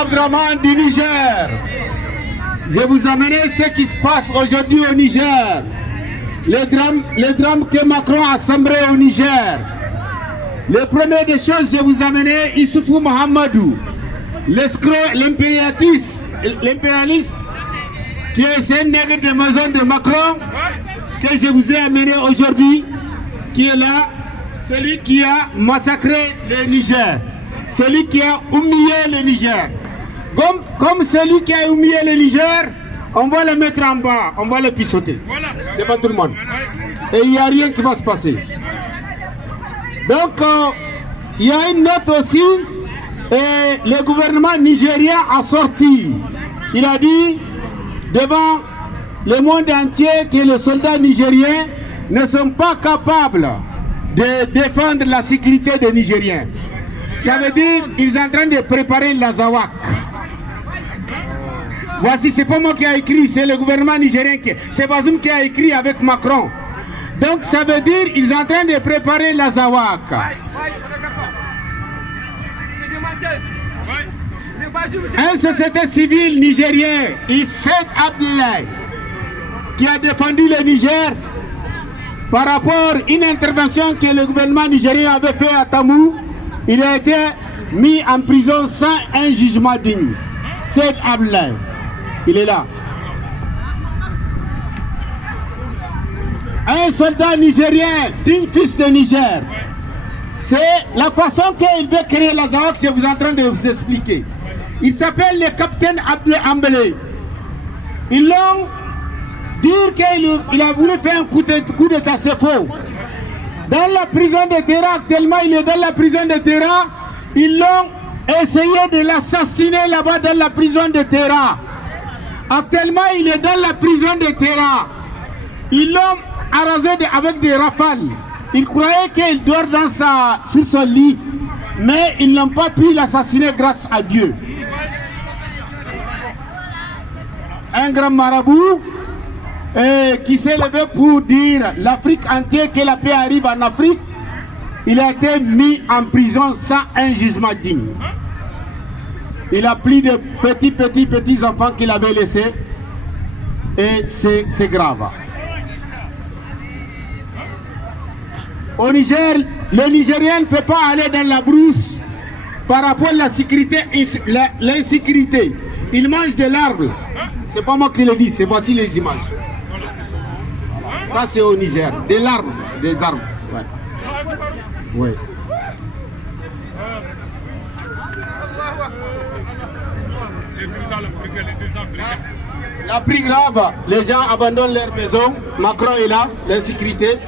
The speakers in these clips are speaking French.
Abdraman du Niger. Je vous amène ce qui se passe aujourd'hui au Niger. Les drames que Macron a sembrés au Niger. Le premier des choses, je vous amène Issoufou Mohamedou, l'impérialiste qui est un nègre de maison de Macron, que je vous ai amené aujourd'hui, qui est là, celui qui a massacré le Niger, celui qui a humilié le Niger. Comme celui qui a humilié le Niger, on va le mettre en bas, on va le pissoter devant tout le monde. Et il n'y a rien qui va se passer. Donc, il y a une note aussi, et le gouvernement nigérien a sorti. Il a dit devant le monde entier que les soldats nigériens ne sont pas capables de défendre la sécurité des Nigériens. Ça veut dire qu'ils sont en train de préparer l'Azawak. Voici, c'est pas moi qui a écrit, c'est le gouvernement nigérien, c'est Bazoum qui a écrit avec Macron. Donc ça veut dire qu'ils sont en train de préparer l'Azawak. Un société civile nigérien, Issed Abdoulaye, qui a défendu le Niger par rapport à une intervention que le gouvernement nigérien avait fait à Tamou. Il a été mis en prison sans un jugement digne. Issed Abdoulaye, il est là. Un soldat nigérien, digne fils de Niger. C'est la façon qu'il veut créer la Zawak que je vous en train de vous expliquer. Il s'appelle le capitaine Abdel Ambele. Ils l'ont dit qu'il a voulu faire un coup d'état, c'est faux. Dans la prison de Terra, actuellement il est dans la prison de Terra, ils l'ont essayé de l'assassiner là-bas dans la prison de Terra. Actuellement il est dans la prison de Terra. Ils l'ont arrosé avec des rafales. Il croyait qu'il dort sur son lit, mais ils n'ont pas pu l'assassiner grâce à Dieu. Un grand marabout qui s'est levé pour dire l'Afrique entière, que la paix arrive en Afrique, il a été mis en prison sans un jugement digne. Il a pris de petits enfants qu'il avait laissés, et c'est grave. Au Niger, le Nigérien ne peut pas aller dans la brousse par rapport à la sécurité, l'insécurité. Il mange de l'arbre. C'est pas moi qui le dis, c'est voici les images. Ça c'est au Niger, de l'arbre, des arbres. Ouais. Ouais. La plus grave, les gens abandonnent leur maison. Macron est là, l'insécurité.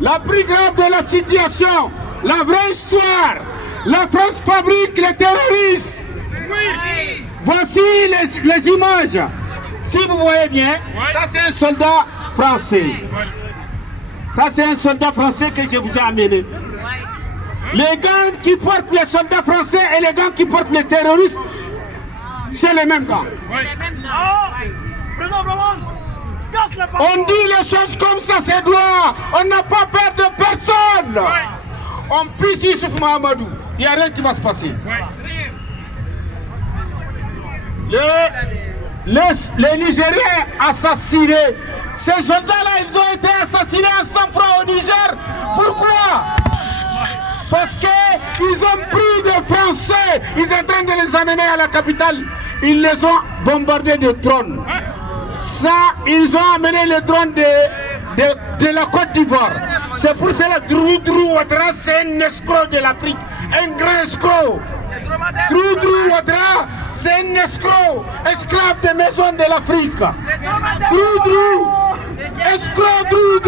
La plus grave de la situation, la vraie histoire, la France fabrique les terroristes. Oui. Voici les images. Si vous voyez bien, ça c'est un soldat français. Ça c'est un soldat français que je vous ai amené. Les gants qui portent les soldats français et les gants qui portent les terroristes, c'est les mêmes gants. On dit les choses comme ça, c'est droit. On n'a pas peur de personne. On puisse Issoufou Mohamedou. Il n'y a rien qui va se passer. Les Nigériens assassinés. Ces soldats-là, ils ont été assassinés à 100 francs au Niger. Pourquoi? Parce qu'ils ont pris des Français. Ils sont en train de les amener à la capitale. Ils les ont bombardés de drones. Ça, ils ont amené le drone de la Côte d'Ivoire. C'est pour cela que Drou Ouattara, c'est un escroc de l'Afrique, un grand escroc. Drou Ouattara, c'est un escroc, esclave des maisons de l'Afrique. Drou, escroc Drou,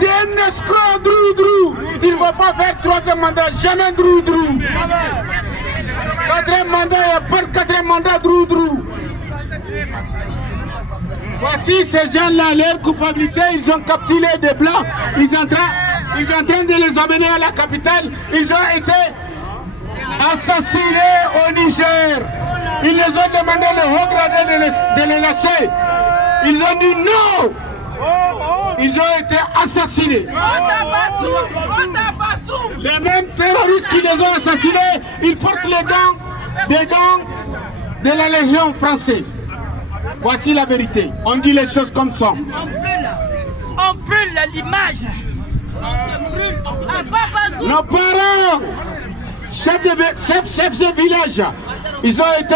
tu es un escroc Drou. Tu ne vas pas faire troisième mandat, jamais Drou. Quatrième mandat, il n'y a pas de quatrième mandat Drou. Voici ces gens-là, leur culpabilité, ils ont capturé des blancs, ils sont en train de les amener à la capitale, ils ont été assassinés au Niger. Ils les ont demandé le haut gradé de les lâcher. Ils ont dit non. Ils ont été assassinés. Les mêmes terroristes qui les ont assassinés, ils portent les gants des gangs de la Légion française. Voici la vérité. On dit les choses comme ça. On brûle l'image. Nos parents, chefs de village, ils ont été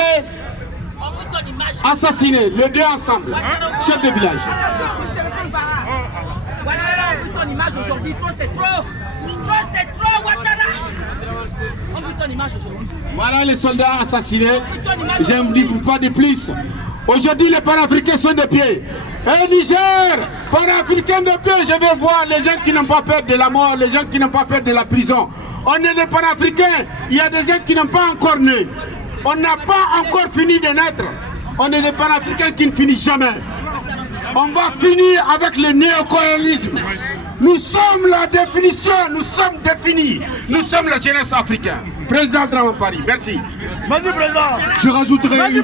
assassinés, les deux ensemble, chefs de village. Voilà, ton image aujourd'hui, toi c'est trop. Toi c'est trop, Ouattara. On veut ton image aujourd'hui. Voilà les soldats assassinés. Je ne dis pas de plus. Aujourd'hui, les panafricains sont de pied. Et Niger, panafricains de pied, je vais voir les gens qui n'ont pas peur de la mort, les gens qui n'ont pas peur de la prison. On est des panafricains, il y a des gens qui n'ont pas encore né. On n'a pas encore fini de naître. On est des panafricains qui ne finissent jamais. On va finir avec le néocolonialisme. Nous sommes la définition, nous sommes définis. Nous sommes la jeunesse africaine. Président Dramane Paris, merci. Vas-y, président. Je rajouterai une